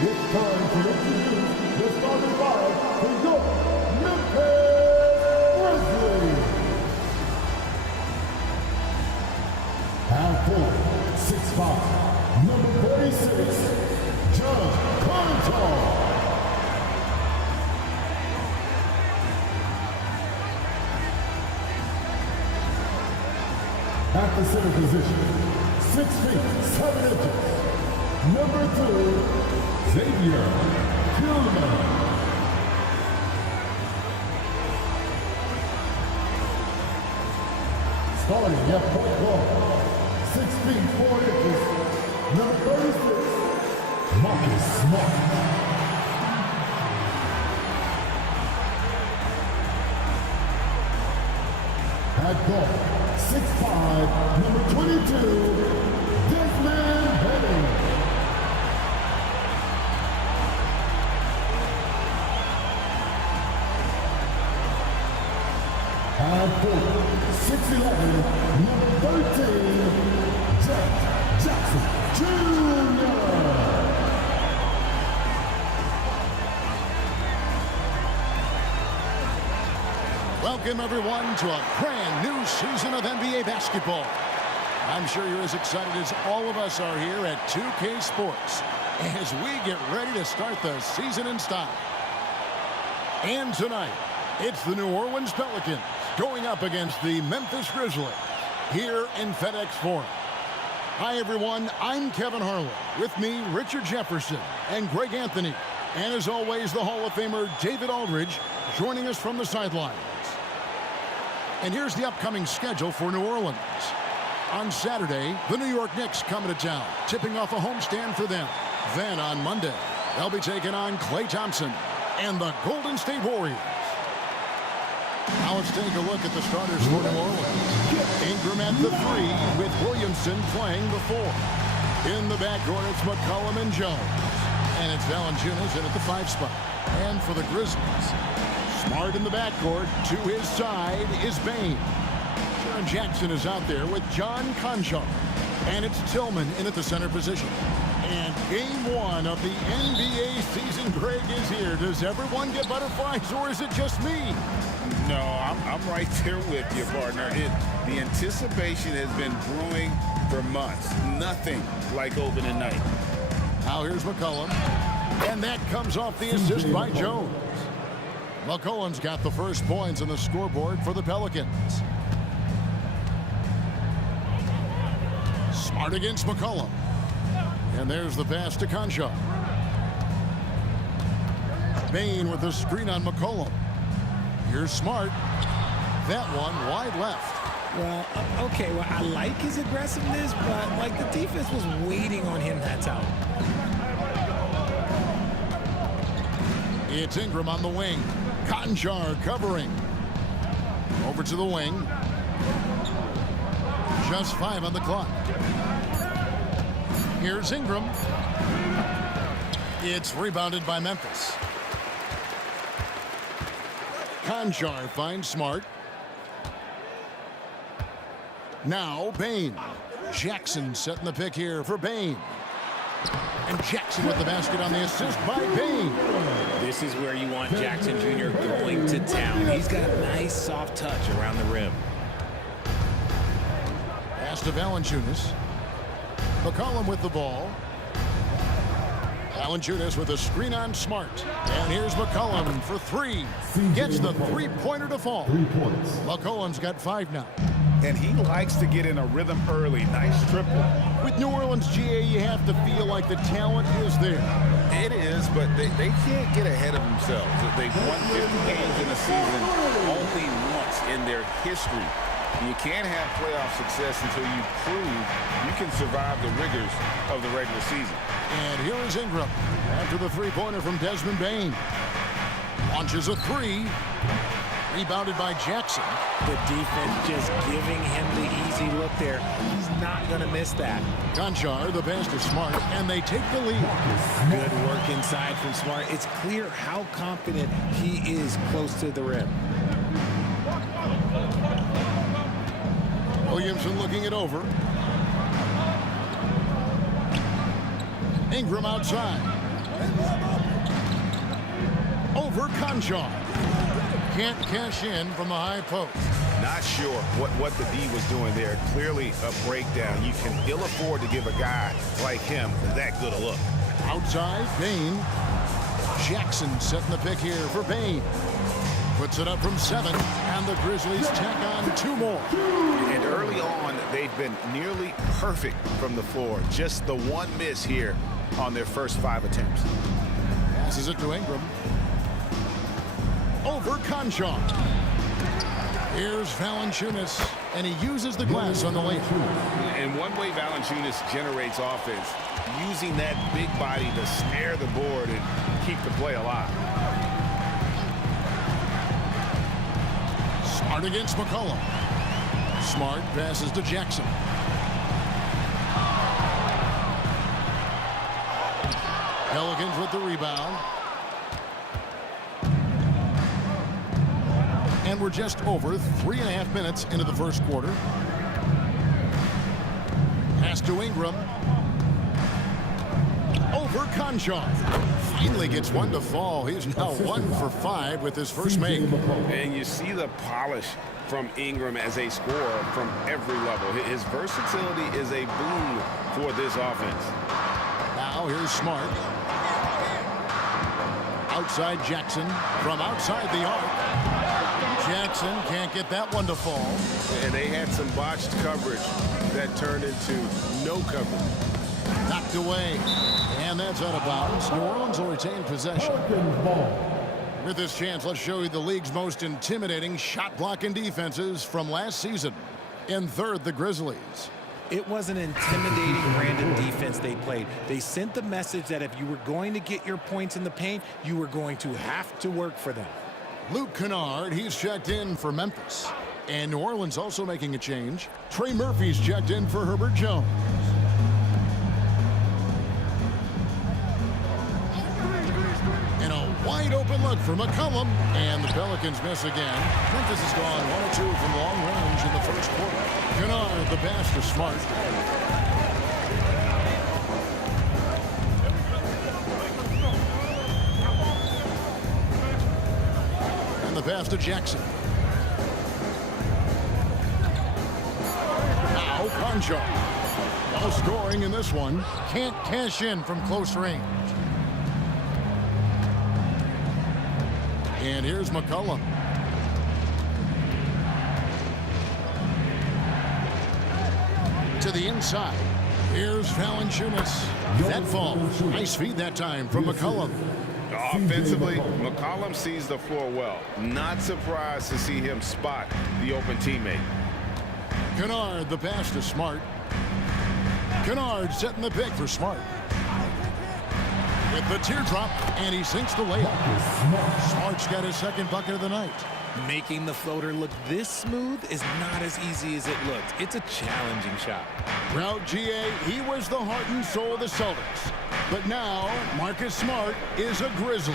It's time to introduce the starting five for your Memphis Grizzlies. At point, 6'5", number 46, John Contar. At the center position, 6 feet 7 inches, number 2, Xavier Tillman. Starting at point guard, 6 feet 4 inches, number 36, Marcus Smart. At guard, 6'5", number 22, Desmond Henning. At forward, 6'11", number 13, Jack Jackson Jr. Welcome, everyone, to a brand new season of NBA basketball. I'm sure you're as excited as all of us are here at 2K Sports as we get ready to start the season in style. And tonight, it's the New Orleans Pelicans going up against the Memphis Grizzlies here in FedEx Forum. Hi, everyone. I'm Kevin Harlan. With me, Richard Jefferson and Greg Anthony. And as always, the Hall of Famer David Aldridge joining us from the sidelines. And here's the upcoming schedule for New Orleans. On Saturday, the New York Knicks come to town, tipping off a homestand for them. Then on Monday, they'll be taking on Klay Thompson and the Golden State Warriors. Now let's take a look at the starters for New Orleans. Ingram at the 3 with Williamson playing the 4. In the backcourt, it's McCollum and Jones. And it's Valanciunas in at the 5 spot. And for the Grizzlies, Smart in the backcourt. To his side is Bane. Jaren Jackson is out there with John Conchar. And it's Tillman in at the center position. And game 1 of the NBA season, Greg, is here. Does everyone get butterflies, or is it just me? No, I'm right there with you, partner. The anticipation has been brewing for months. Nothing like opening night. Now here's McCollum. And that comes off the assist by Jones. McCollum's got the first points on the scoreboard for the Pelicans. Smart against McCollum. And there's the pass to Conchar. Bane with the screen on McCollum. Here's Smart. That one wide left. Well, okay, well, I like his aggressiveness, but, like, the defense was waiting on him that time. It's Ingram on the wing. Conchar covering. Over to the wing. Just 5 on the clock. Here's Ingram. It's rebounded by Memphis. Conchar finds Smart. Now Bane. Jackson setting the pick here for Bane. And Jackson with the basket on the assist by Bane. This is where you want Jackson Jr. going to town. He's got a nice soft touch around the rim. Pass to Valanciunas. McCollum with the ball. Valanciunas with a screen on Smart. And here's McCollum for 3. Gets the three-pointer to fall. 3 points. McCollum's got 5 now. And he likes to get in a rhythm early. Nice triple. With New Orleans, GA, you have to feel like the talent is there. It is, but they can't get ahead of themselves. They've won 50 games in a season only once in their history. You can't have playoff success until you prove you can survive the rigors of the regular season. And here is Ingram after the three-pointer from Desmond Bane. Launches a 3. Rebounded by Jackson. The defense just giving him the easy look there. He's not going to miss that. Conchar, the pass to Smart, and they take the lead. Good work inside from Smart. It's clear how confident he is close to the rim. Williamson looking it over. Ingram outside. Over Conjon. Can't cash in from the high post. Not sure what the D was doing there. Clearly a breakdown. You can ill afford to give a guy like him that good a look. Outside, Bain. Jackson setting the pick here for Bain. Puts it up from 7, and the Grizzlies tack on 2 more. And early on, they've been nearly perfect from the floor. Just the one miss here on their first 5 attempts. Passes it to Ingram. Over Conjon. Here's Valanciunas, and he uses the glass on the layup. And one way Valanciunas generates offense, using that big body to snare the board and keep the play alive. Smart against McCollum. Smart passes to Jackson. Pelicans with the rebound. And we're just over 3.5 minutes into the first quarter. Pass to Ingram. Over Conjon. Finally gets one to fall. He's now 1 for 5 with his first make. And you see the polish from Ingram as a scorer from every level. His versatility is a boon for this offense. Now here's Smart. Outside Jackson from outside the arc. Jackson can't get that one to fall. And they had some botched coverage that turned into no coverage. Knocked away. And that's out of bounds. New Orleans will retain possession. With this chance, let's show you the league's most intimidating shot-blocking defenses from last season. In third, the Grizzlies. It was an intimidating random defense they played. They sent the message that if you were going to get your points in the paint, you were going to have to work for them. Luke Kennard, he's checked in for Memphis. And New Orleans also making a change. Trey Murphy's checked in for Herbert Jones. And a wide open look for McCollum. And the Pelicans miss again. Memphis has gone 1 or 2 from long range in the first quarter. Kennard, the pass to Smart. And the pass to Jackson. Now Conjon. No scoring in this one. Can't cash in from close range. And here's McCollum. To the inside. Here's Valanciunas. That falls. Nice feed that time from McCollum. Offensively, McCollum sees the floor well. Not surprised to see him spot the open teammate. Kennard, the pass to Smart. Kennard setting the pick for Smart. With the teardrop, and he sinks the layup. Smart's got his second bucket of the night. Making the floater look this smooth is not as easy as it looks. It's a challenging shot. Proud GA, he was the heart and soul of the Celtics. But now, Marcus Smart is a Grizzly.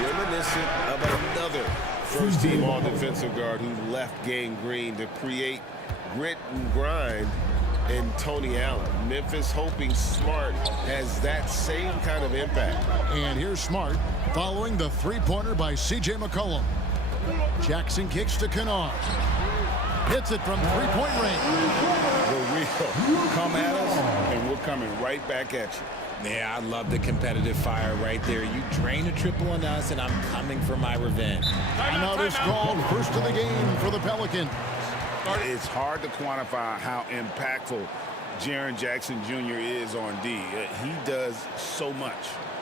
Reminiscent of another first-team all-defensive guard who left Gang Green to create grit and grind in Tony Allen. Memphis hoping Smart has that same kind of impact. And here's Smart following the three-pointer by C.J. McCollum. Jackson kicks to Kennard. Hits it from three-point range. The real come at us, and we're coming right back at you. Yeah, I love the competitive fire right there. You drain a triple on us, and I'm coming for my revenge. Timeout is called. First of the game for the Pelicans. It's hard to quantify how impactful Jaren Jackson Jr. is on D. He does so much.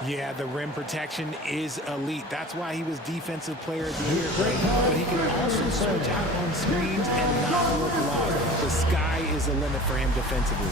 Yeah, the rim protection is elite. That's why he was Defensive Player of the Year, right? But he can also switch out on screens and not look lost. The sky is the limit for him defensively.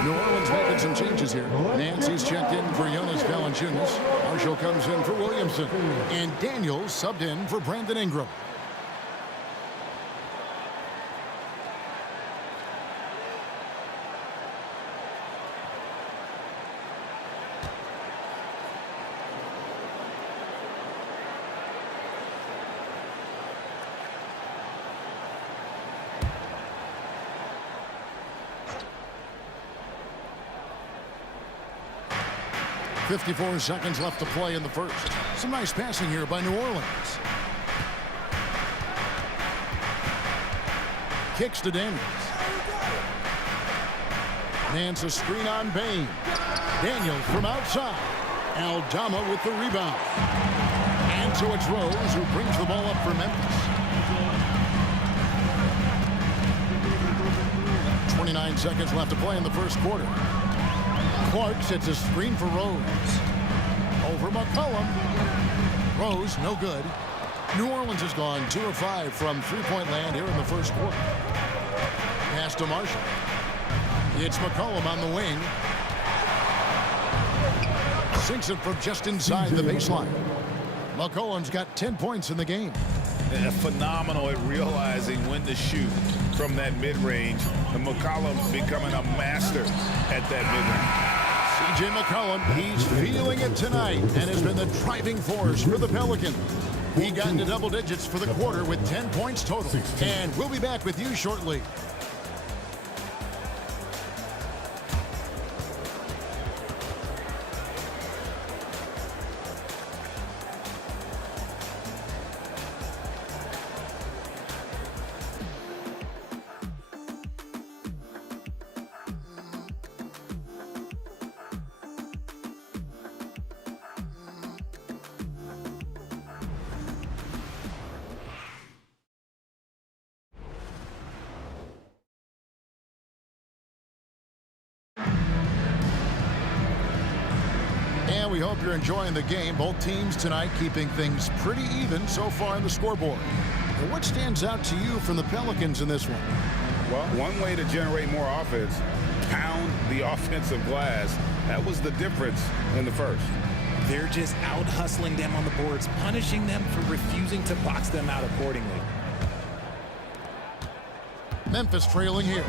New Orleans making some changes here. Nancy's checked in for Jonas Valanciunas. Marshall comes in for Williamson. And Daniels subbed in for Brandon Ingram. .54 seconds left to play in the first. Some nice passing here by New Orleans. Kicks to Daniels. Nance a screen on Bain. Daniels from outside. Aldama with the rebound. And so it's Rose who brings the ball up for Memphis. 29 seconds left to play in the first quarter. Clark sets a screen for Rose. Over McCollum. Rose, no good. New Orleans has gone 2 of 5 from three-point land here in the first quarter. Pass to Marshall. It's McCollum on the wing. Sinks it from just inside the baseline. McCollum's got 10 points in the game. Phenomenal at realizing when to shoot from that mid-range. And McCollum becoming a master at that mid-range. C.J. McCollum, he's feeling it tonight and has been the driving force for the Pelicans. He got into double digits for the quarter with 10 points total. And we'll be back with you shortly. We hope you're enjoying the game. Both teams tonight keeping things pretty even so far on the scoreboard. And what stands out to you from the Pelicans in this one? Well, one way to generate more offense, pound the offensive glass. That was the difference in the first. They're just out hustling them on the boards, punishing them for refusing to box them out accordingly. Memphis trailing here.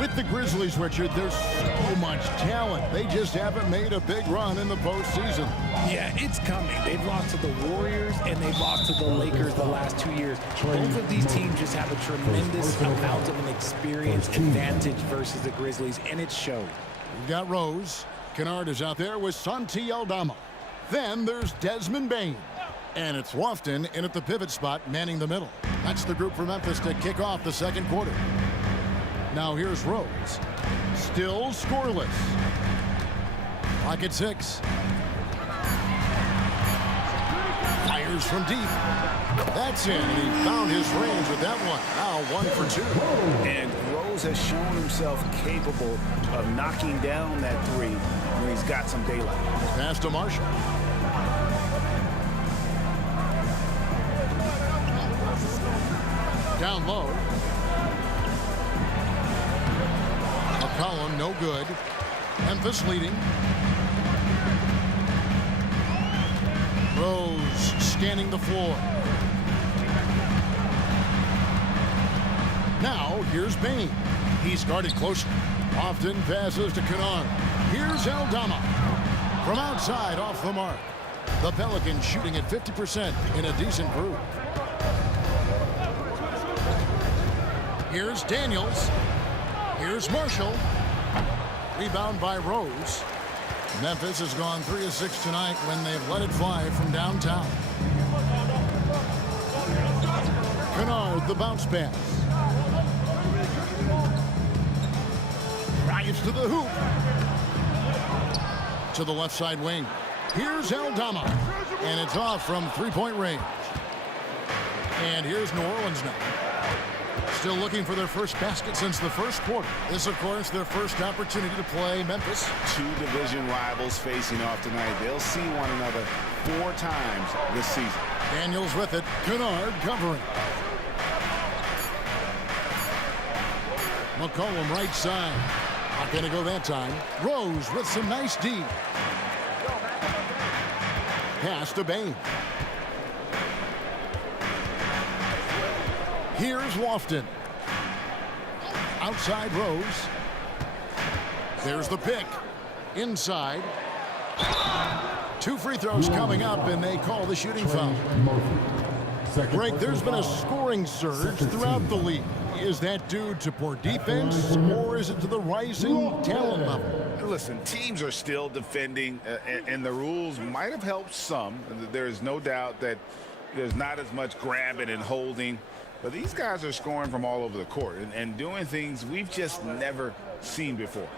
With the Grizzlies, Richard, there's so much talent. They just haven't made a big run in the postseason. Yeah, it's coming. They've lost to the Warriors and they've lost to the Lakers the last 2 years. Both of these teams just have a tremendous amount of an experience advantage versus the Grizzlies, and it showed. We've got Rose. Kennard is out there with Santi Aldama. Then there's Desmond Bain. And it's Lofton in at the pivot spot, manning the middle. That's the group for Memphis to kick off the second quarter. Now here's Rose. Still scoreless. Clock at 6. Fires from deep. That's it. And he found his range with that one. Now 1 for 2. And Rose has shown himself capable of knocking down that three when he's got some daylight. Pass to Marshall. Down low. McCollum, no good. Memphis leading. Rose scanning the floor. Now, here's Bain. He's guarded closely. Often passes to Kennard. Here's Aldama. From outside, off the mark. The Pelicans shooting at 50% in a decent group. Here's Daniels. Here's Marshall. Rebound by Rose. Memphis has gone 3 of 6 tonight when they've let it fly from downtown. Kennard, the bounce pass. Drives to the hoop. To the left side wing. Here's Aldama. And it's off from three-point range. And here's New Orleans now. Still looking for their first basket since the first quarter. This, of course, their first opportunity to play Memphis. 2 division rivals facing off tonight. They'll see one another 4 times this season. Daniels with it. Kennard covering. McCollum right side. Not going to go that time. Rose with some nice D. Pass to Bain. Here's Lofton. Outside Rose. There's the pick. Inside. 2 free throws coming up, and they call the shooting foul. Greg, there's been a scoring surge throughout the league. Is that due to poor defense, or is it to the rising talent level? Listen, teams are still defending, and the rules might have helped some. There is no doubt that there's not as much grabbing and holding. But these guys are scoring from all over the court and doing things we've just never seen before.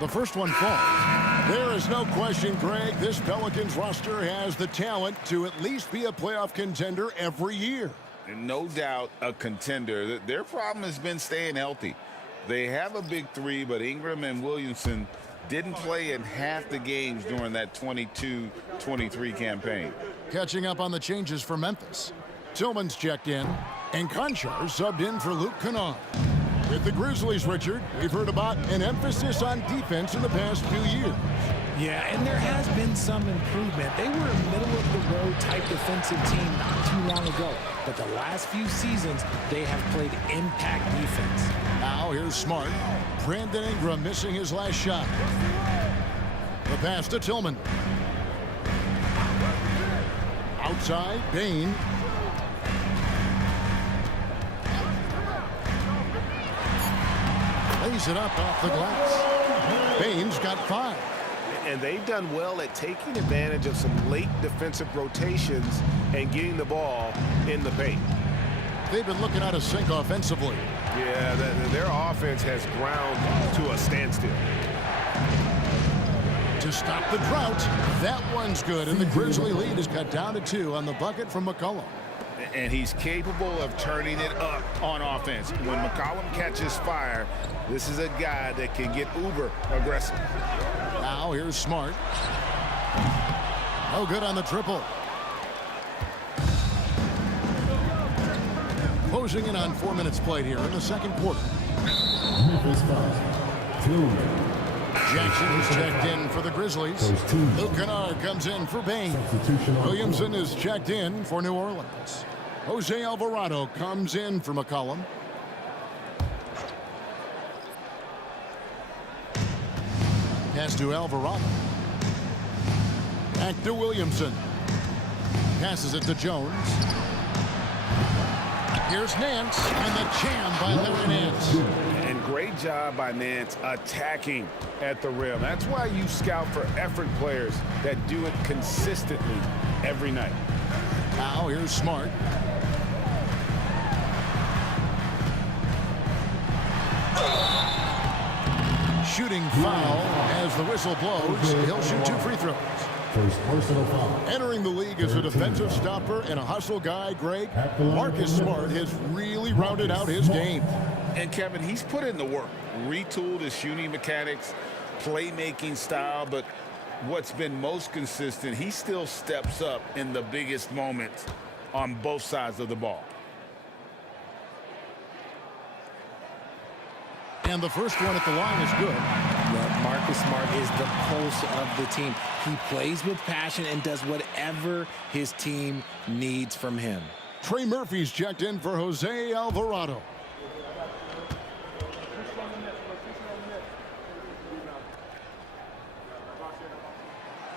The first one falls. There is no question, Greg, this Pelicans roster has the talent to at least be a playoff contender every year. And no doubt a contender. Their problem has been staying healthy. They have a big three, but Ingram and Williamson didn't play in half the games during that 22-23 campaign. Catching up on the changes for Memphis. Tillman's checked in, and Conchar subbed in for Luke Kennard. With the Grizzlies, Richard, we've heard about an emphasis on defense in the past few years. Yeah, and there has been some improvement. They were a middle-of-the-road type defensive team not too long ago. But the last few seasons, they have played impact defense. Now here's Smart. Brandon Ingram missing his last shot. The pass to Tillman. Outside, Bain. Lays it up off the glass. Bain's got 5. And they've done well at taking advantage of some late defensive rotations and getting the ball in the paint. They've been looking out of sync offensively. Yeah, their offense has ground to a standstill. To stop the drought, that one's good, and the Grizzly lead is cut down to 2 on the bucket from McCollum. And he's capable of turning it up on offense. When McCollum catches fire, this is a guy that can get uber aggressive. Now here's Smart. No good on the triple. Closing in on 4 minutes played here in the second quarter. Memphis fouls. Tillman. Jackson is checked in for the Grizzlies. Luke Kennard comes in for Bain. Williamson is checked in for New Orleans. Jose Alvarado comes in for McCollum. Pass to Alvarado. Back to Williamson. Passes it to Jones. Here's Nance, and the jam by Larry Nance. And great job by Nance attacking at the rim. That's why you scout for effort players that do it consistently every night. Now here's Smart. Shooting foul as the whistle blows. He'll shoot 2 free throws. First personal foul. Entering the league as a defensive stopper and a hustle guy, Greg, Marcus Smart has really rounded out his game. And Kevin, he's put in the work, retooled his shooting mechanics, playmaking style, but what's been most consistent, he still steps up in the biggest moments on both sides of the ball. And the first one at the line is good. Yeah, Marcus Smart is the pulse of the team. He plays with passion and does whatever his team needs from him. Trey Murphy's checked in for Jose Alvarado.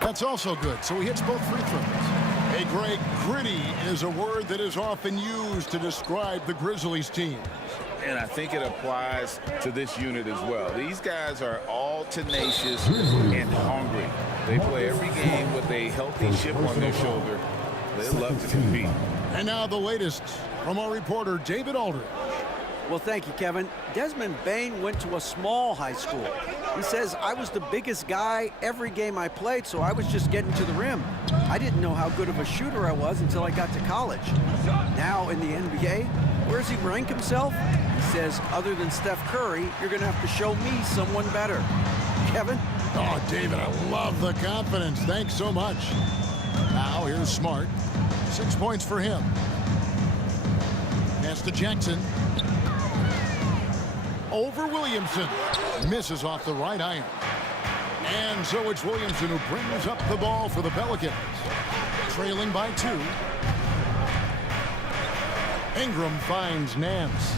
That's also good, so he hits both free throws. Hey, Greg, gritty is a word that is often used to describe the Grizzlies team. And I think it applies to this unit as well. These guys are all tenacious and hungry. They play every game with a healthy chip on their shoulder. They love to compete. And now the latest from our reporter, David Aldridge. Well, thank you, Kevin. Desmond Bain went to a small high school. He says, I was the biggest guy every game I played, so I was just getting to the rim. I didn't know how good of a shooter I was until I got to college. Now in the NBA, where does he rank himself? He says, other than Steph Curry, you're going to have to show me someone better. Kevin? Oh, David, I love the confidence. Thanks so much. Now here's Smart. 6 points for him. Pass to Jackson. Over Williamson. Misses off the right iron. And so it's Williamson who brings up the ball for the Pelicans. Trailing by 2. Ingram finds Nance.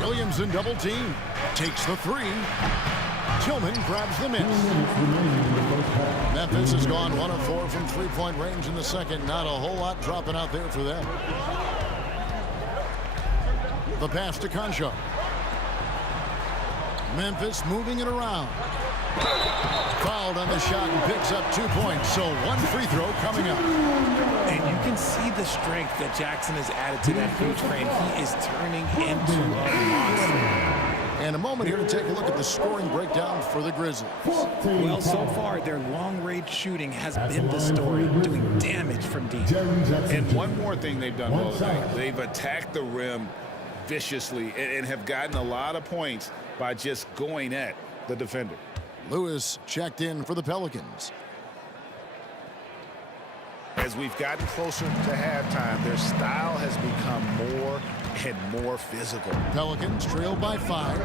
Williamson double team. Takes the 3. Tillman grabs the miss. Memphis has gone 1 of 4 from three-point range in the second. Not a whole lot dropping out there for them. The pass to Concha. Memphis moving it around. Fouled on the shot and picks up 2 points. So 1 free throw coming up. And you can see the strength that Jackson has added to that huge frame. He is turning into a monster. And a moment here to take a look at the scoring breakdown for the Grizzlies. Well, so far, their long-range shooting has been the story, doing damage from deep. And one more thing they've done well today. They've attacked the rim viciously and have gotten a lot of points by just going at the defender. Lewis checked in for the Pelicans. As we've gotten closer to halftime, their style has become more and more physical. Pelicans trail by 5.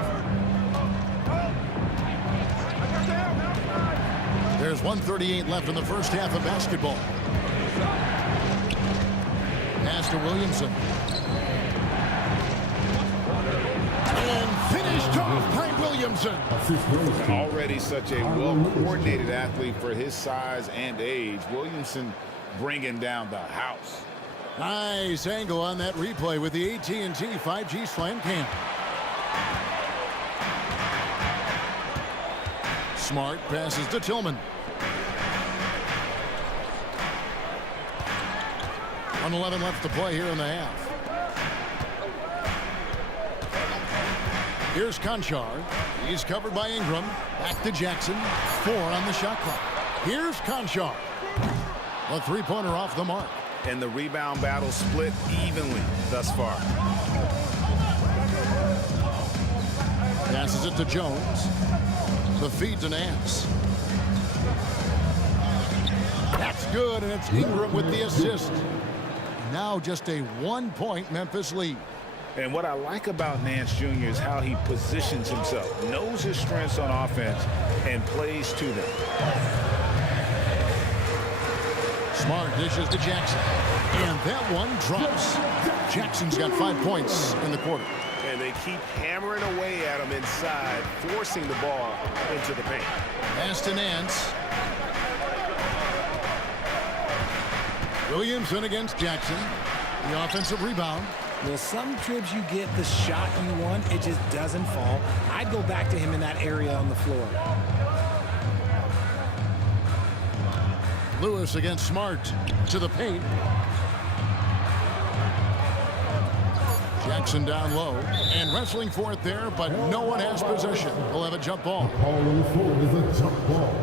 There's 1:38 left in the first half of basketball. Pass to Williamson. And finished off by Williamson. Already such a well-coordinated athlete for his size and age. Williamson bringing down the house. Nice angle on that replay with the AT&T 5G slam cam. Smart passes to Tillman. 1:11 left to play here in the half. Here's Conchar. He's covered by Ingram. Back to Jackson. 4 on the shot clock. Here's Conchar. A three-pointer off the mark. And the rebound battle split evenly thus far. Passes it to Jones. The feed to Nance. That's good, and it's Ingram with the assist. Now just a 1-point Memphis lead. And what I like about Nance Jr. is how he positions himself, knows his strengths on offense, and plays to them. Smart dishes to Jackson. And that one drops. Jackson's got 5 points in the quarter. And they keep hammering away at him inside, forcing the ball into the paint. Pass to Nance. Williamson against Jackson. The offensive rebound. Well, some trips you get the shot you want, it just doesn't fall. I'd go back to him in that area on the floor. Lewis against Smart to the paint. Jackson down low and wrestling for it there, but no one has possession. We'll have a jump ball. Calling for is a jump ball.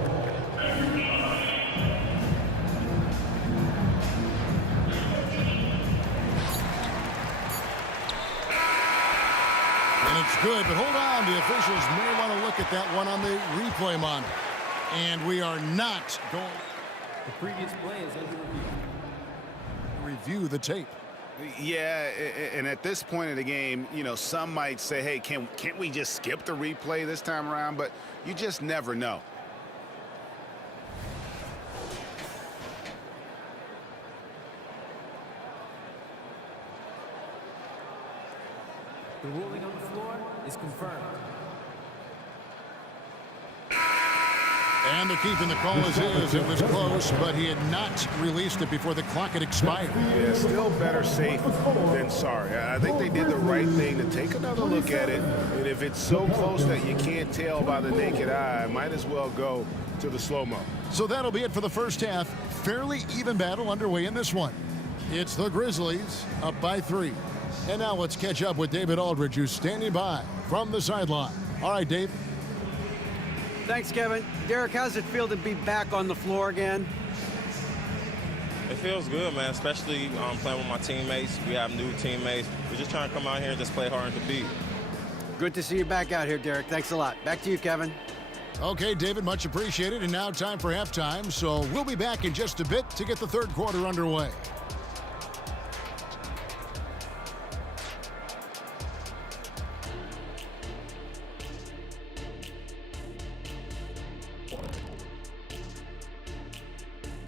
And it's good, but hold on. The officials may want to look at that one on the replay monitor. And we are not going The previous play is under review. to review the tape. Yeah, and at this point of the game, you know, some might say, hey, can't we just skip the replay this time around? But you just never know. The ruling on the floor is confirmed. And the keep in the call is his. It was close, but he had not released it before the clock had expired. Yeah, still better safe than sorry. I think they did the right thing to take another look at it. And if it's so close that you can't tell by the naked eye, might as well go to the slow-mo. So that'll be it for the first half. Fairly even battle underway in this one. It's the Grizzlies up by 3. And now let's catch up with David Aldridge, who's standing by from the sideline. All right, Dave. Thanks, Kevin. Derek, how's it feel to be back on the floor again? It feels good, man, especially playing with my teammates. We have new teammates. We're just trying to come out here and just play hard and compete. Good to see you back out here, Derek. Thanks a lot. Back to you, Kevin. Okay, David, much appreciated. And now time for halftime. So we'll be back in just a bit to get the third quarter underway.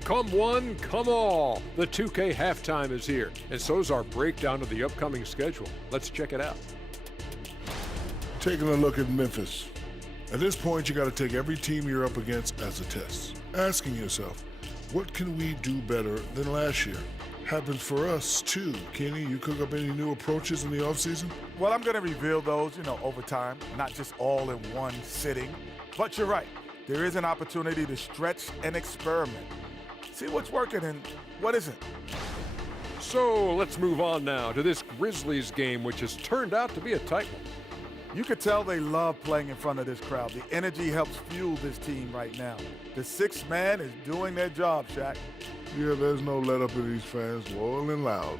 Come one, come all. The 2K halftime is here, and so is our breakdown of the upcoming schedule. Let's check it out. Taking a look at Memphis. At this point, you got to take every team you're up against as a test. Asking yourself, what can we do better than last year? Happens for us too. Kenny, you cook up any new approaches in the offseason? Well, I'm going to reveal those, over time, not just all in one sitting. But you're right. There is an opportunity to stretch and experiment. See what's working and what isn't. So let's move on now to this Grizzlies game, which has turned out to be a tight one. You could tell they love playing in front of this crowd. The energy helps fuel this team right now. The sixth man is doing their job, Shaq. Yeah, there's no let up in these fans, loyal and loud.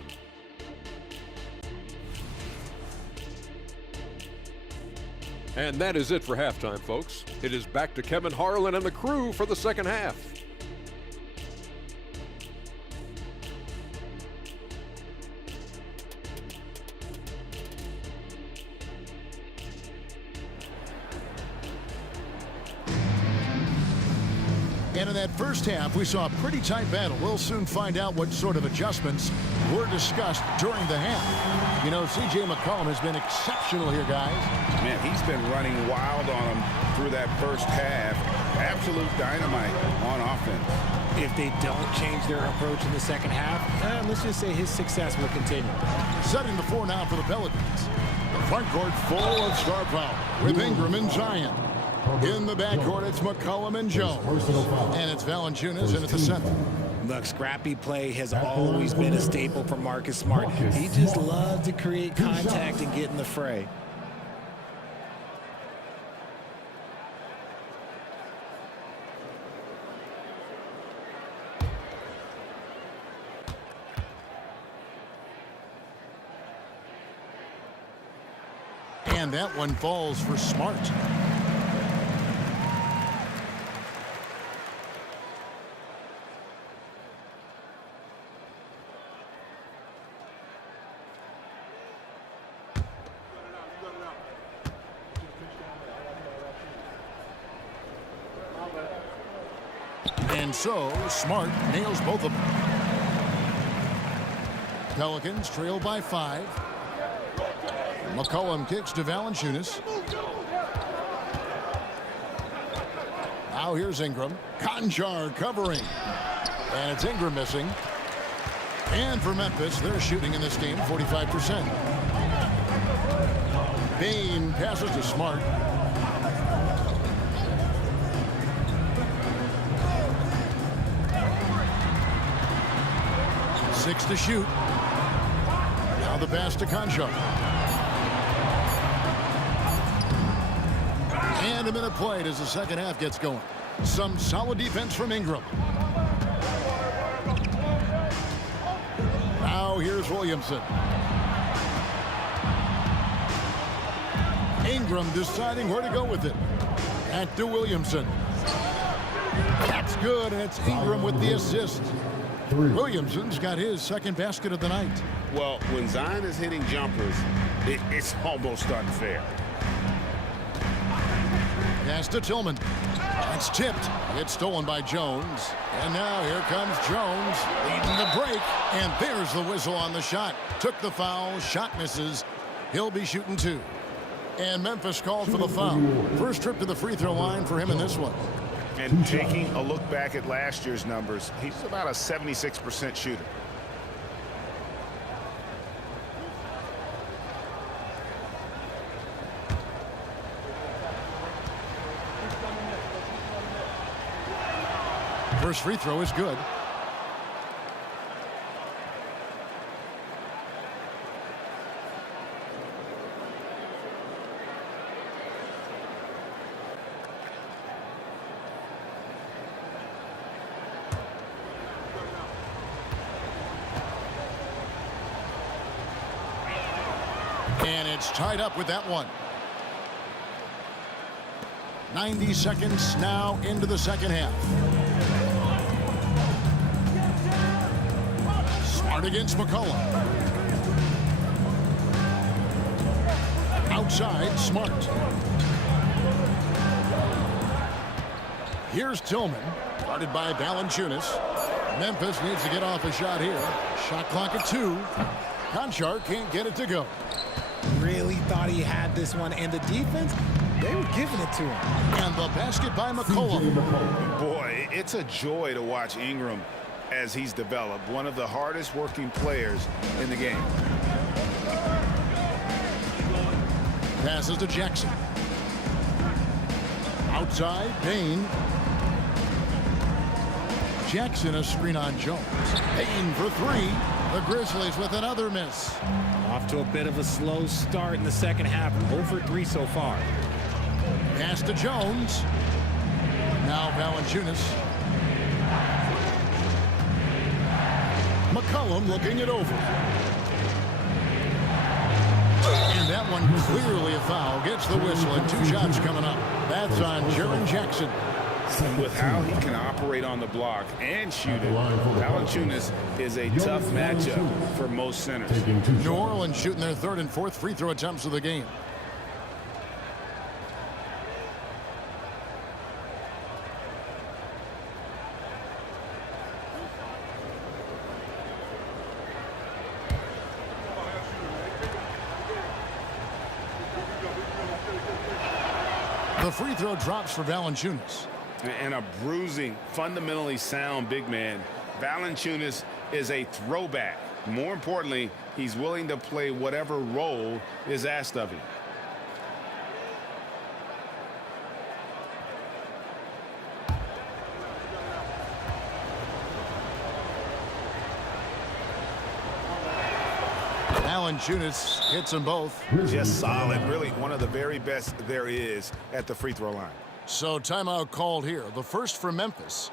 And that is it for halftime, folks. It is back to Kevin Harlan and the crew for the second half. And in that first half, we saw a pretty tight battle. We'll soon find out what sort of adjustments were discussed during the half. C.J. McCollum has been exceptional here, guys. Man, he's been running wild on them through that first half. Absolute dynamite on offense. If they don't change their approach in the second half, let's just say his success will continue. Setting the floor now for the Pelicans. The front court full of star power with Ingram and Zion. In the backcourt, it's McCollum and Jones. And it's Valanciunas in at the center. Look, scrappy play has always been a staple for Marcus Smart. He just loves to create contact and get in the fray. And that one falls for Smart. And so, Smart nails both of them. Pelicans trail by 5. McCollum kicks to Valanciunas. Now here's Ingram. Conjar covering. And it's Ingram missing. And for Memphis, they're shooting in this game 45%. Bane passes to Smart. Six to shoot. Now the pass to Conjar. And a minute played as the second half gets going. Some solid defense from Ingram. Now here's Williamson. Ingram deciding where to go with it. Back to Williamson. That's good, and it's Ingram with the assist. Williamson's got his second basket of the night. Well, when Zion is hitting jumpers, it's almost unfair. Pass to Tillman. It's tipped. It's stolen by Jones. And now here comes Jones leading the break. And there's the whistle on the shot. Took the foul. Shot misses. He'll be shooting 2. And Memphis called for the foul. First trip to the free throw line for him in this one. And taking a look back at last year's numbers, he's about a 76% shooter. First free throw is good. And it's tied up with that one. 90 seconds now into the second half. Smart against McCollum. Outside, Smart. Here's Tillman, guarded by Valanciunas. Memphis needs to get off a shot here. Shot clock at 2. Conchar can't get it to go. Really thought he had this one, and the defense, they were giving it to him. And the basket by McCollum. Boy, it's a joy to watch Ingram as he's developed. One of the hardest working players in the game. Passes to Jackson. Outside, Payne. Jackson a screen on Jones. Payne for 3. The Grizzlies with another miss. Off to a bit of a slow start in the second half. 0 for 3 so far. Pass to Jones. Now Valanciunas. McCollum looking it over. And that one clearly a foul. Gets the whistle and 2 shots coming up. That's on Jaren Jackson. With how he can operate on the block and shoot it, Valanciunas is a tough matchup for most centers. New Orleans shooting their 3rd and 4th free throw attempts of the game. The free throw drops for Valanciunas. And a bruising, fundamentally sound big man. Valanciunas is a throwback. More importantly, he's willing to play whatever role is asked of him. Valanciunas hits them both. Just solid. Really one of the very best there is at the free throw line. So timeout called here. The first for Memphis.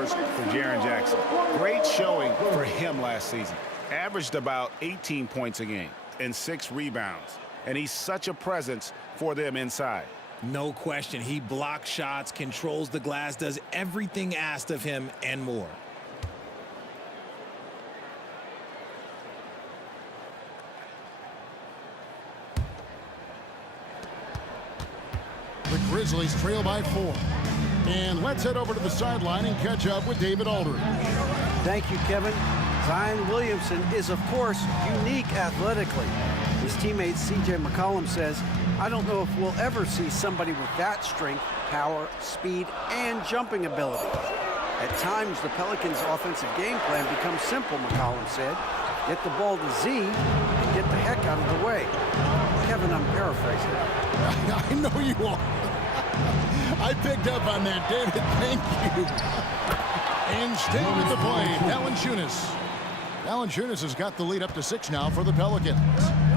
For Jaren Jackson. Great showing for him last season. Averaged about 18 points a game and 6 rebounds. And he's such a presence for them inside. No question. He blocks shots, controls the glass, does everything asked of him and more. The Grizzlies trail by 4. And let's head over to the sideline and catch up with David Aldridge. Thank you, Kevin. Zion Williamson is, of course, unique athletically. His teammate C.J. McCollum says, I don't know if we'll ever see somebody with that strength, power, speed, and jumping ability. At times, the Pelicans' offensive game plan becomes simple, McCollum said. Get the ball to Z and get the heck out of the way. Kevin, I'm paraphrasing. I know you are. I picked up on that, David. Thank you. And staying with the play, Valanciunas. Valanciunas has got the lead up to 6 now for the Pelicans.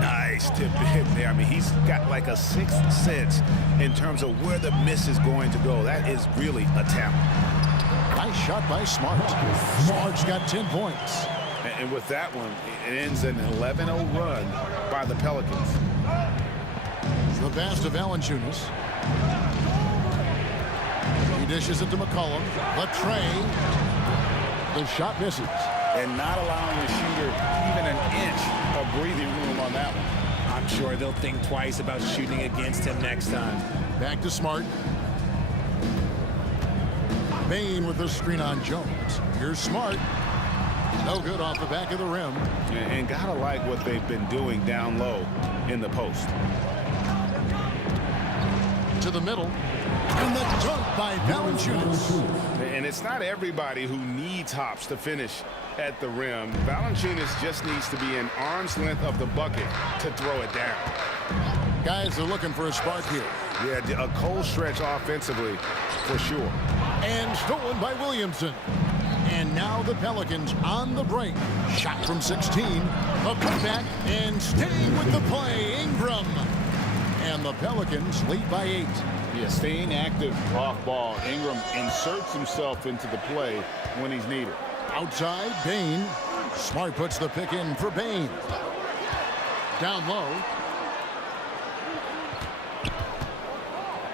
Nice tip to him there. I mean, he's got like a sixth sense in terms of where the miss is going to go. That is really a talent. Nice shot by Smart. Smart's got 10 points. And with that one, it ends an 11-0 run by the Pelicans. The pass to Valanciunas. He dishes it to McCollum. The tray. The shot misses. And not allowing the shooter even an inch of breathing room on that one. I'm sure they'll think twice about shooting against him next time. Back to Smart. Bane with the screen on Jones. Here's Smart. No good off the back of the rim. And gotta like what they've been doing down low in the post. To the middle. And the dunk by Valanciunas. And it's not everybody who needs hops to finish at the rim. Valanciunas just needs to be an arm's length of the bucket to throw it down. Guys are looking for a spark here. Yeah, a cold stretch offensively for sure. And stolen by Williamson. And now the Pelicans on the break. Shot from 16. A putback and staying with the play, Ingram. And the Pelicans lead by 8. Yeah, staying active off ball. Ingram inserts himself into the play when he's needed. Outside, Bane. Smart puts the pick in for Bane. Down low.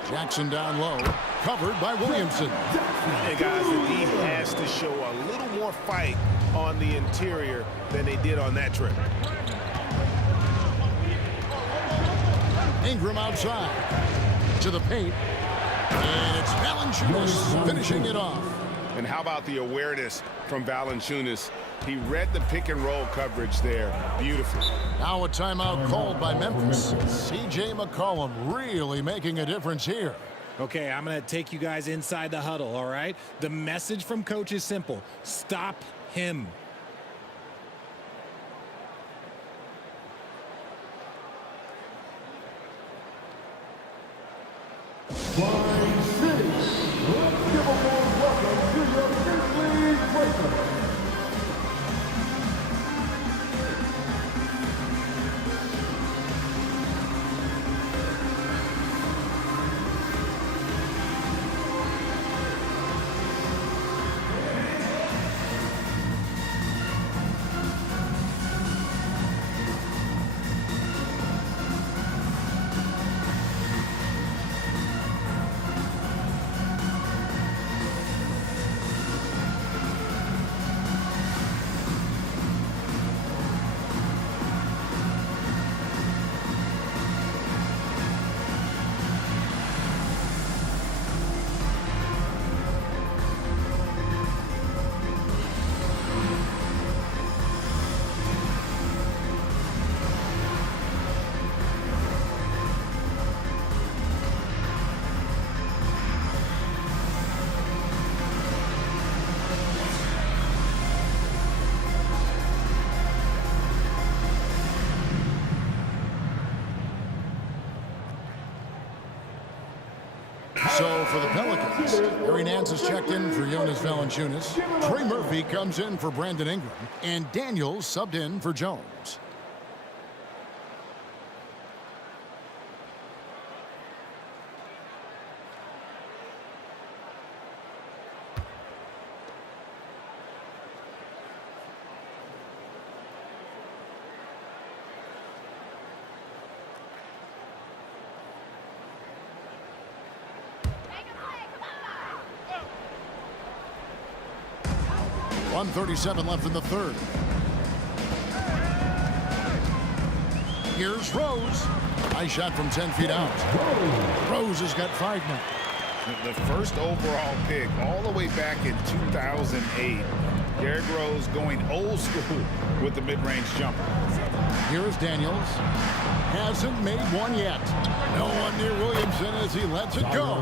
Jackson down low. Covered by Williamson. Hey, guys, the D has to show a little more fight on the interior than they did on that trip. Ingram outside. To the paint. And it's Valanciunas finishing it off. And how about the awareness from Valanciunas? He read the pick and roll coverage there beautifully. Now a timeout called by Memphis. C.J. McCollum really making a difference here. Okay, I'm going to take you guys inside the huddle, all right? The message from coach is simple. Stop him. Flying City, let's give a warm welcome to your Grizzlies Lakers. So for the Pelicans, Harry Nance is checked in for Jonas Valanciunas. Trey Murphy comes in for Brandon Ingram. And Daniels subbed in for Jones. .137 left in the third. Here's Rose. Nice shot from 10 feet out. Rose has got 5 now. The first overall pick all the way back in 2008. Derrick Rose going old school with the mid-range jumper. Here is Daniels. Hasn't made one yet. No one near Williamson as he lets it go.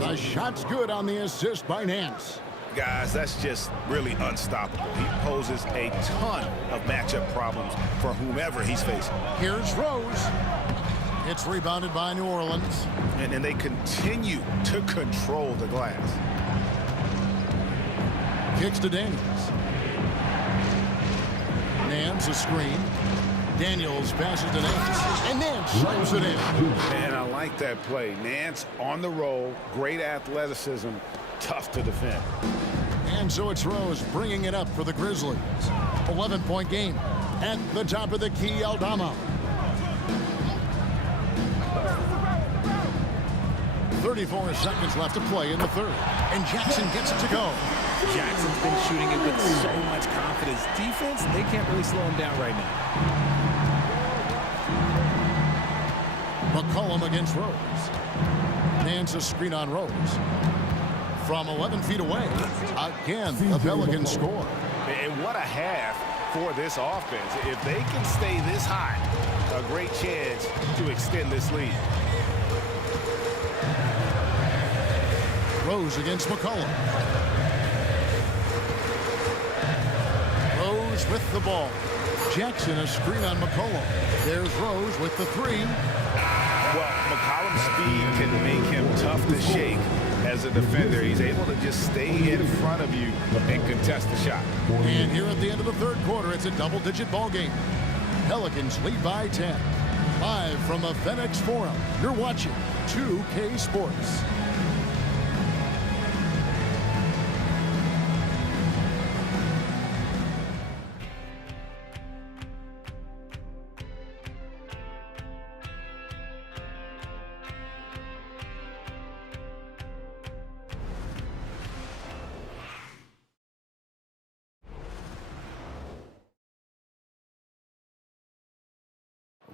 The shot's good on the assist by Nance. Guys, that's just really unstoppable. He poses a ton of matchup problems for whomever he's facing. Here's Rose. It's rebounded by New Orleans. And they continue to control the glass. Kicks to Daniels. Nance a screen. Daniels passes to Nance. And Nance slams it in. And I like that play. Nance on the roll. Great athleticism. Tough to defend. And so it's Rose bringing it up for the Grizzlies. 11-point game. At the top of the key, Aldama. 34 seconds left to play in the third. And Jackson gets it to go. Jackson's been shooting it with so much confidence. Defense, they can't really slow him down right now. McCollum against Rose. Hands a screen on Rose. From 11 feet away, again, the Pelicans score. And what a half for this offense. If they can stay this hot, a great chance to extend this lead. Rose against McCollum. Rose with the ball. Jackson a screen on McCollum. There's Rose with the three. Well, McCollum's speed can make him tough to shake as a defender. He's able to just stay in front of you and contest the shot. And here at the end of the third quarter, it's a double-digit ball game. Pelicans lead by 10. Live from the FedEx Forum, you're watching 2K Sports.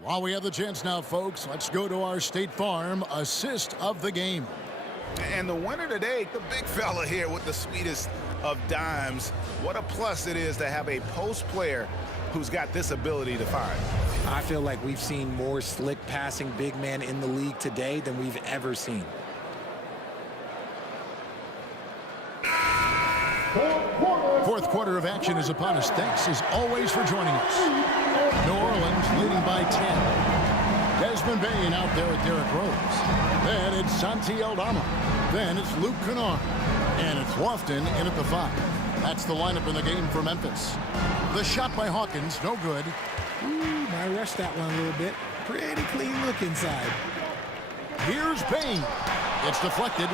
While we have the chance now, folks, let's go to our State Farm assist of the game. And the winner today, the big fella here with the sweetest of dimes. What a plus it is to have a post player who's got this ability to find. I feel like we've seen more slick passing big man in the league today than we've ever seen. Fourth quarter of action is upon us. Thanks as always for joining us. New Orleans leading by 10. Desmond Bain out there at Derrick Rose. Then it's Santi Aldama. Then it's Luke Kennard. And it's Lofton in at the 5. That's the lineup in the game for Memphis. The shot by Hawkins, no good. Ooh, might rush that one a little bit. Pretty clean look inside. Here's Bain. It's deflected.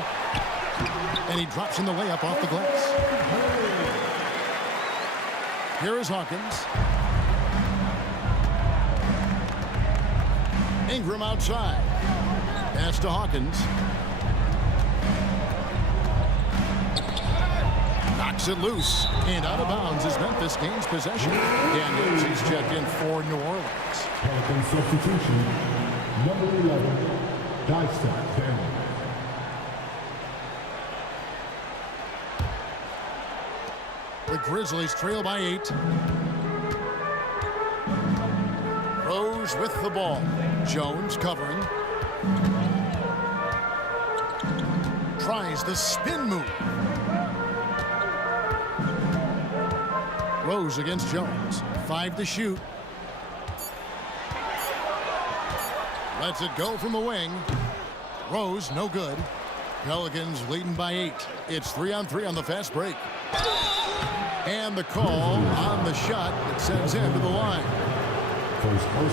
And he drops in the layup off the glass. Here is Hawkins. Ingram outside. Pass to Hawkins. Knocks it loose. And out of bounds as Memphis gains possession. Daniels, he's checked in for New Orleans. Pelican substitution, number 11, Dysart Daniels. The Grizzlies trail by 8. Rose with the ball. Jones covering. Tries the spin move. Rose against Jones. 5 to shoot. Lets it go from the wing. Rose, no good. Pelicans leading by 8. It's 3-on-3 on the fast break. And the call on the shot that sends him to the line.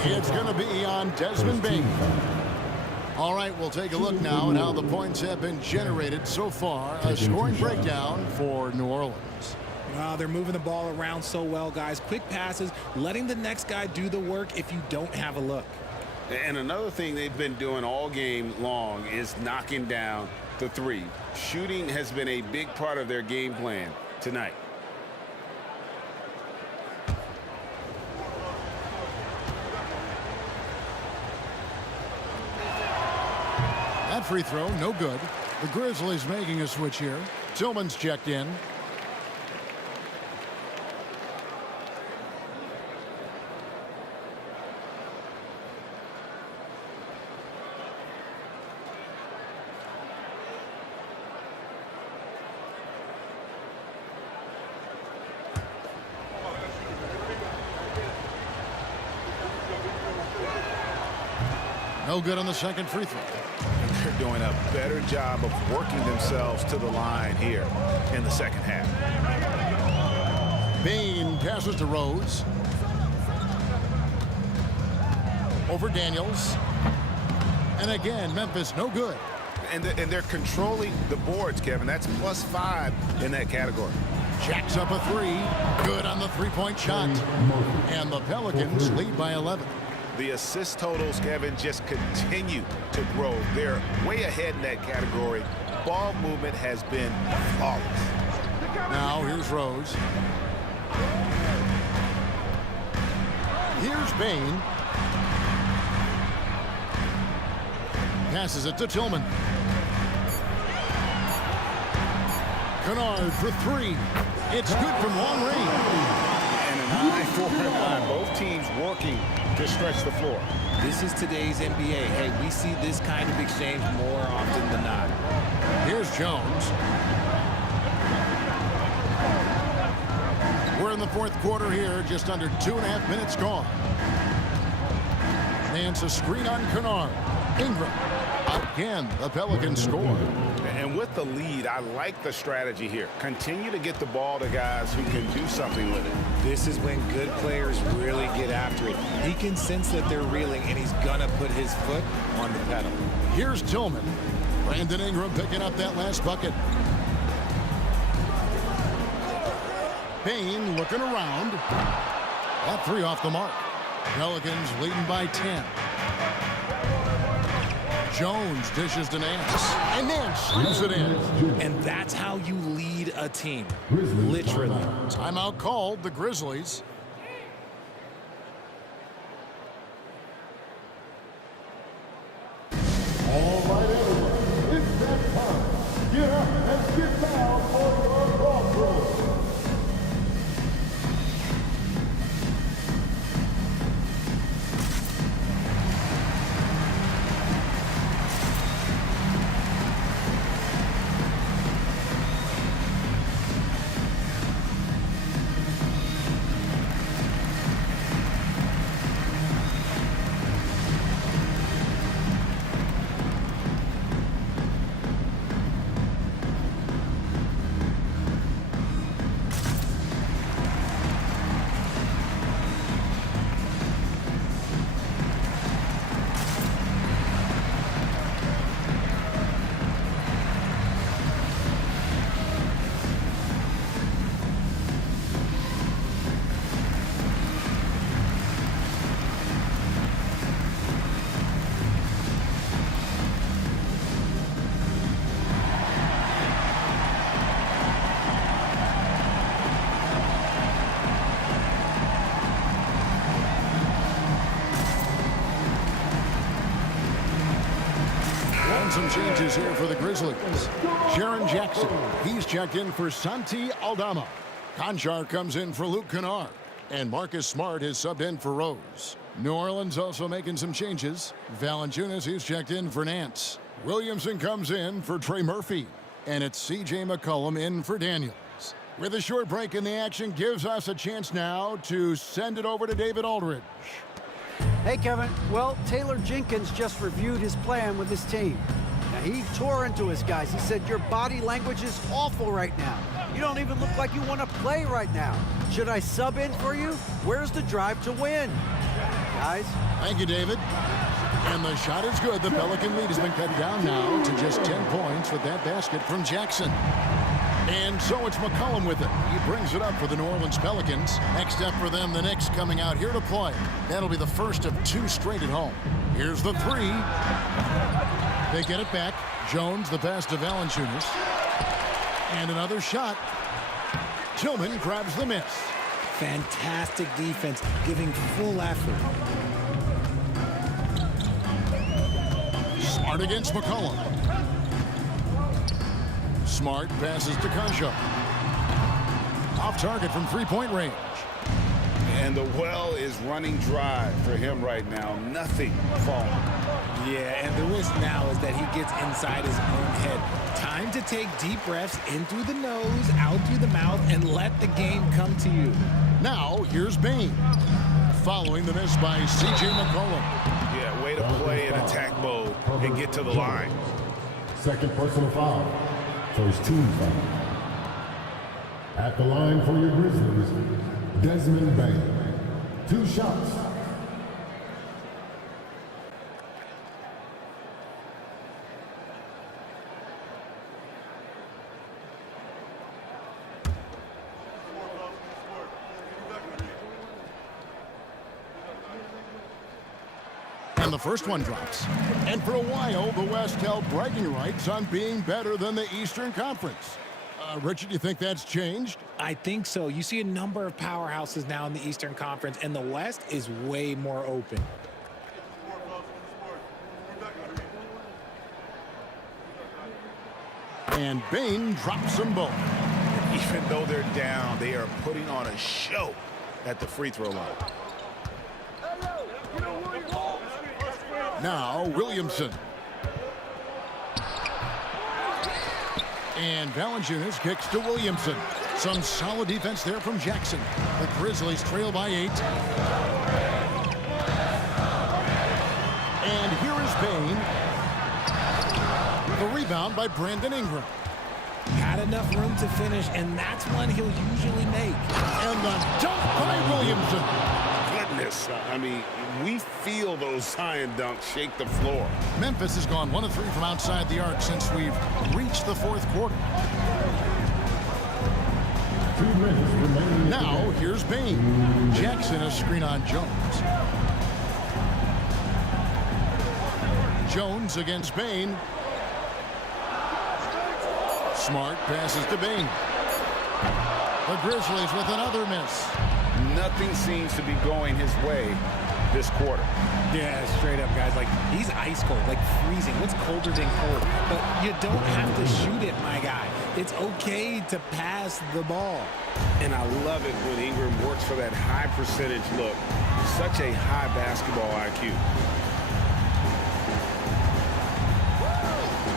It's going to be on Desmond Bain. All right, we'll take a look now at how the points have been generated so far. A scoring breakdown for New Orleans. Wow, they're moving the ball around so well, guys. Quick passes, letting the next guy do the work if you don't have a look. And another thing they've been doing all game long is knocking down the three. Shooting has been a big part of their game plan tonight. That free throw, no good. The Grizzlies making a switch here. Tillman's checked in. No good on the second free throw. They're doing a better job of working themselves to the line here in the second half. Bain passes to Rose. Over Daniels. And again, Memphis, no good. And they're controlling the boards, Kevin. That's +5 in that category. Jacks up a 3. Good on the three-point shot. And the Pelicans lead by 11. The assist totals, Kevin, just continue to grow. They're way ahead in that category. Ball movement has been flawless. Now here's Rose. Here's Bain. Passes it to Tillman. Kennard for three. It's good from long range. And an eye for an eye. Both teams working to stretch the floor. This is today's NBA. Hey, we see this kind of exchange more often than not. Here's Jones. We're in the fourth quarter here, just under 2.5 minutes gone. Nance a screen on Kennard. Ingram. Again, the Pelicans score. And with the lead, I like the strategy here. Continue to get the ball to guys who can do something with it. This is when good players really get after it. He can sense that they're reeling, and he's going to put his foot on the pedal. Here's Tillman. Brandon Ingram picking up that last bucket. Payne looking around. That three off the mark. Pelicans leading by 10. Jones dishes to Nance. And Nance slips it in. And that's how you lead a team. Literally. Timeout called, the Grizzlies. All right, everyone, it's that time. Get up and get down for your crossroads. Some changes here for the Grizzlies. Jaren Jackson, he's checked in for Santi Aldama. Conchar comes in for Luke Kennard. And Marcus Smart is subbed in for Rose. New Orleans also making some changes. Valanciunas, he's checked in for Nance. Williamson comes in for Trey Murphy. And it's C.J. McCollum in for Daniels. With a short break in the action, gives us a chance now to send it over to David Aldridge. Hey, Kevin. Well, Taylor Jenkins just reviewed his plan with his team. Now, he tore into his guys. He said, your body language is awful right now. You don't even look like you want to play right now. Should I sub in for you? Where's the drive to win? Guys? Thank you, David. And the shot is good. The Pelican lead has been cut down now to just 10 points with that basket from Jackson. And so it's McCollum with it. He brings it up for the New Orleans Pelicans. Next up for them, the Knicks coming out here to play. That'll be the first of 2 straight at home. Here's the three. They get it back. Jones, the pass to Valanciunas. And another shot. Tillman grabs the miss. Fantastic defense, giving full effort. Smart against McCollum. Smart passes to Conchar. Off target from three-point range. And the well is running dry for him right now. Nothing falling. Yeah, and the risk now is that he gets inside his own head. Time to take deep breaths in through the nose, out through the mouth, and let the game come to you. Now, here's Bane. Following the miss by C.J. McCollum. Yeah, way to play in attack mode and get to the line. Second personal foul. First team foul. At the line for your Grizzlies, Desmond Bane. 2 shots. And the first one drops. And for a while, the West held bragging rights on being better than the Eastern Conference. Richard, you think that's changed? I think so. You see a number of powerhouses now in the Eastern Conference, and the West is way more open. And Bane drops them both. Even though they're down, they are putting on a show at the free throw line. Now Williamson. And Valanciunas kicks to Williamson. Some solid defense there from Jackson. The Grizzlies trail by 8. And here is Bane. The rebound by Brandon Ingram. Had enough room to finish, and that's one he'll usually make. And the dunk by Williamson. Goodness, I mean, we feel those Zion dunks shake the floor. Memphis has gone 1 of 3 from outside the arc since we've reached the 4th quarter. 2 minutes remaining. Now, here's Bane. Jackson a screen on Jones. Jones against Bane. Smart passes to Bane. The Grizzlies with another miss. Nothing seems to be going his way this quarter. Yeah, straight up, guys. Like, he's ice cold, like freezing. What's colder than cold? But you don't have to shoot it, my guy. It's okay to pass the ball. And I love it when Ingram works for that high percentage look. Such a high basketball IQ.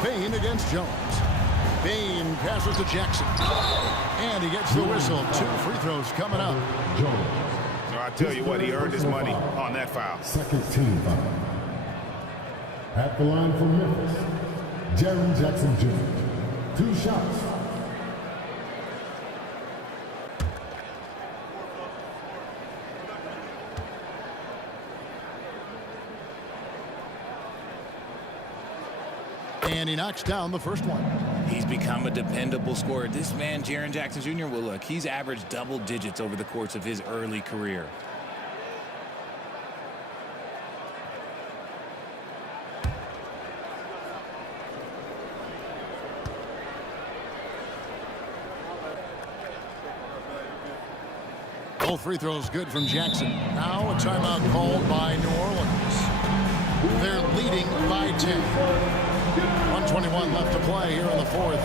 Bane against Jones. Bane passes to Jackson. And he gets the whistle. 2 free throws coming up. Jones. I tell you what, he earned his money on that foul. Second team foul. At the line for Memphis, Jaren Jackson Jr. 2 shots. And he knocks down the first one. He's become a dependable scorer. This man, Jaren Jackson Jr., well, look, he's averaged double digits over the course of his early career. Both free throws good from Jackson. Now a timeout called by New Orleans. They're leading by 10. 1:21 left to play here in the 4th.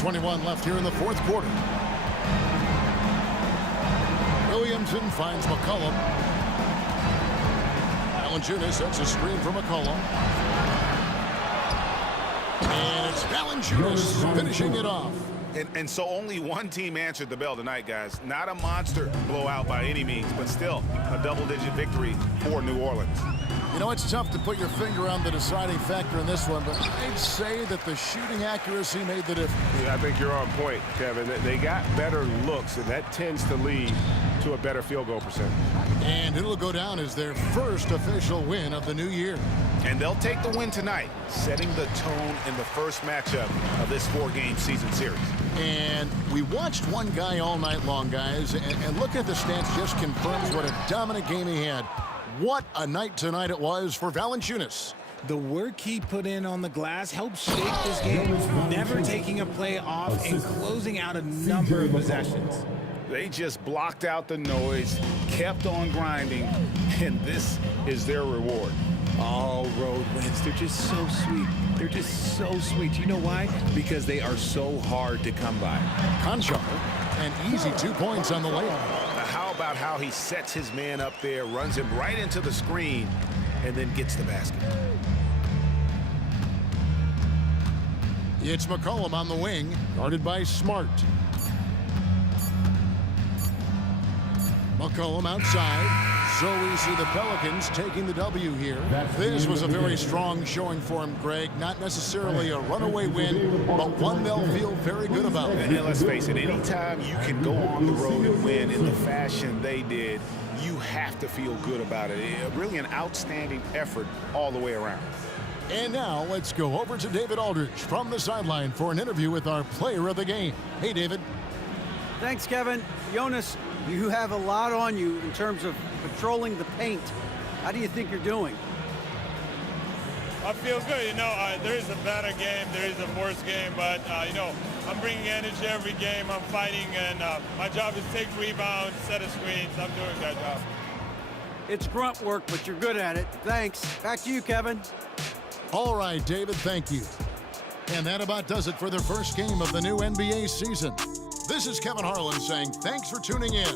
.21 left here in the 4th quarter. Williamson finds McCollum. Valanciunas sets a screen for McCollum. And it's Valanciunas finishing it off. And so only one team answered the bell tonight, guys. Not a monster blowout by any means, but still a double-digit victory for New Orleans. You know, it's tough to put your finger on the deciding factor in this one, but I'd say that the shooting accuracy made the difference. Yeah, I think you're on point, Kevin. They got better looks, and that tends to lead to a better field goal percentage. And it'll go down as their first official win of the new year. And they'll take the win tonight, setting the tone in the first matchup of this 4-game season series. And we watched one guy all night long, guys, and look at the stats just confirms what a dominant game he had. What a night tonight it was for Valanciunas. The work he put in on the glass helped shape this game, never taking a play off and closing out a number of possessions. They just blocked out the noise, kept on grinding, and this is their reward. All road wins, they're just so sweet. They're just so sweet. You know why? Because they are so hard to come by. Concho, an easy 2 points on the layup. How about how he sets his man up there, runs him right into the screen, and then gets the basket. It's McCollum on the wing, guarded by Smart. McCollum outside. So we see the Pelicans taking the W here. This was a very strong showing for him, Greg. Not necessarily a runaway win, but one they'll feel very good about. And let's face it, anytime you can go on the road and win in the fashion they did, you have to feel good about it. Really an outstanding effort all the way around. And now let's go over to David Aldridge from the sideline for an interview with our player of the game. Hey, David. Thanks, Kevin. Jonas, you have a lot on you in terms of patrolling the paint. How do you think you're doing? I feel good. You know, there is a better game, there is a worse game, but, you know, I'm bringing energy every game. I'm fighting, and my job is take rebounds, set a screens. I'm doing that job. It's grunt work, but you're good at it. Thanks. Back to you, Kevin. All right, David, thank you. And that about does it for the first game of the new NBA season. This is Kevin Harlan saying thanks for tuning in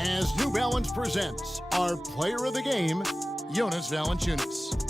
as New Balance presents our player of the game, Jonas Valanciunas.